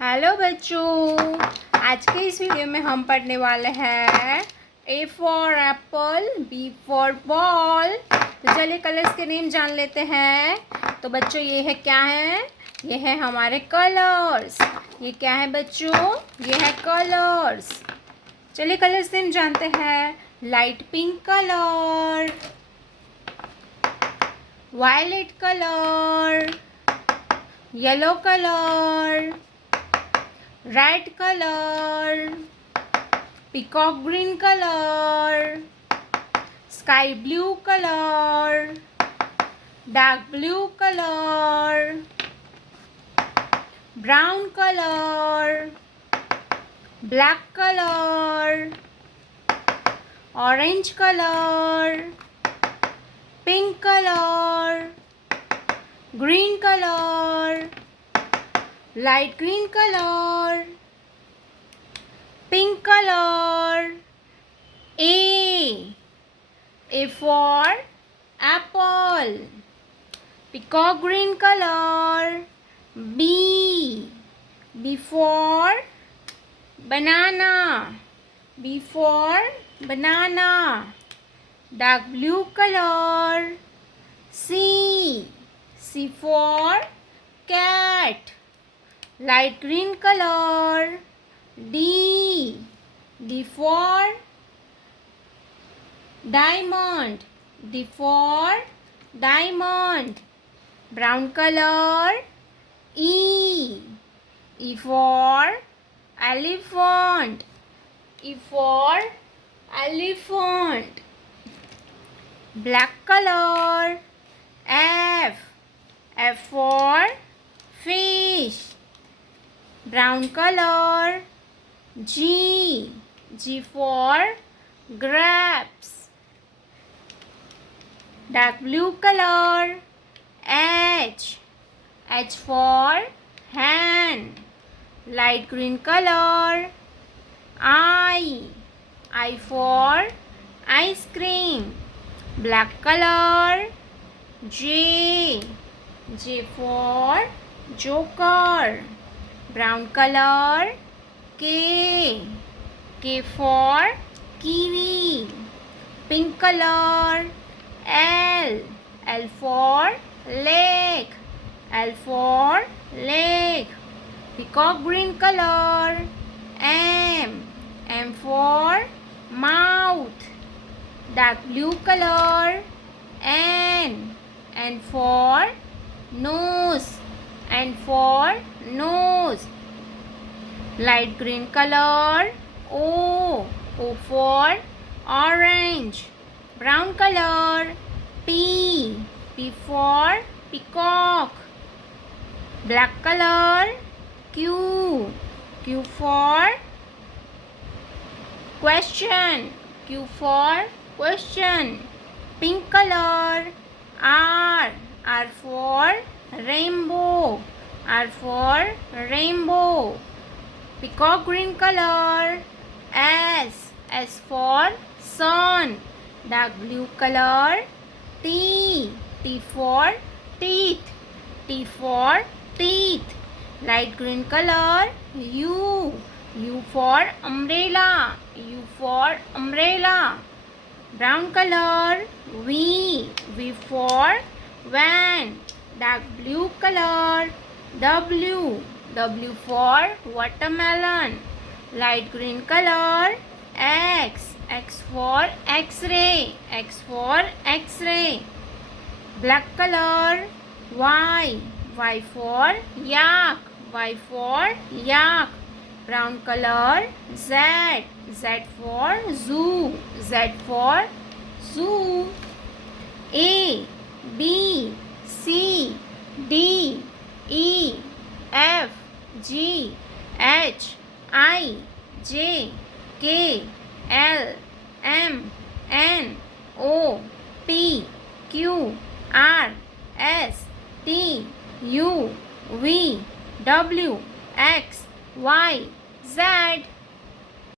Hello बच्चों, आज के इस वीडियो में हम पढ़ने वाले हैं A for apple, B for ball. तो चलिए कलर्स के नेम जान लेते हैं। तो बच्चों ये है क्या है? ये है हमारे कलर्स। ये क्या है बच्चों? ये है कलर्स। चलिए कलर्स नेम जानते हैं। Light pink colour, violet colour, yellow colour, red colour, peacock green color, sky blue color, dark blue color, brown color, black color, orange color, pink color, green color, light green color, pink color. A for apple, peacock green color. B for banana, B for banana, dark blue color. C for cat, light green color. D for diamond, D for diamond, brown color. E for elephant, E for elephant, black color. F for fish, brown color. G for grapes, dark blue color. H for hen, light green color. I for ice cream, black color. J for joker, brown color. K for kiwi, pink color. L for lake, L for lake, peacock green color. M for mouth, dark blue color. N for nose, N for nose, light green color. O for orange, brown color. P for peacock, black color. Q for question, Q for question, pink color. R for rainbow, R for rainbow, peacock green color. S for sun, dark blue color. T for teeth, T for teeth, light green color. U for umbrella, U for umbrella, brown color. V for van, dark blue color. W for watermelon, light green color. X for x-ray, X for x-ray, black color. Y for yak, Y for yak, brown color. Z for zoo, Z for zoo. A B C D E F G H I J K L M N O P Q R S T U V W X Y Z.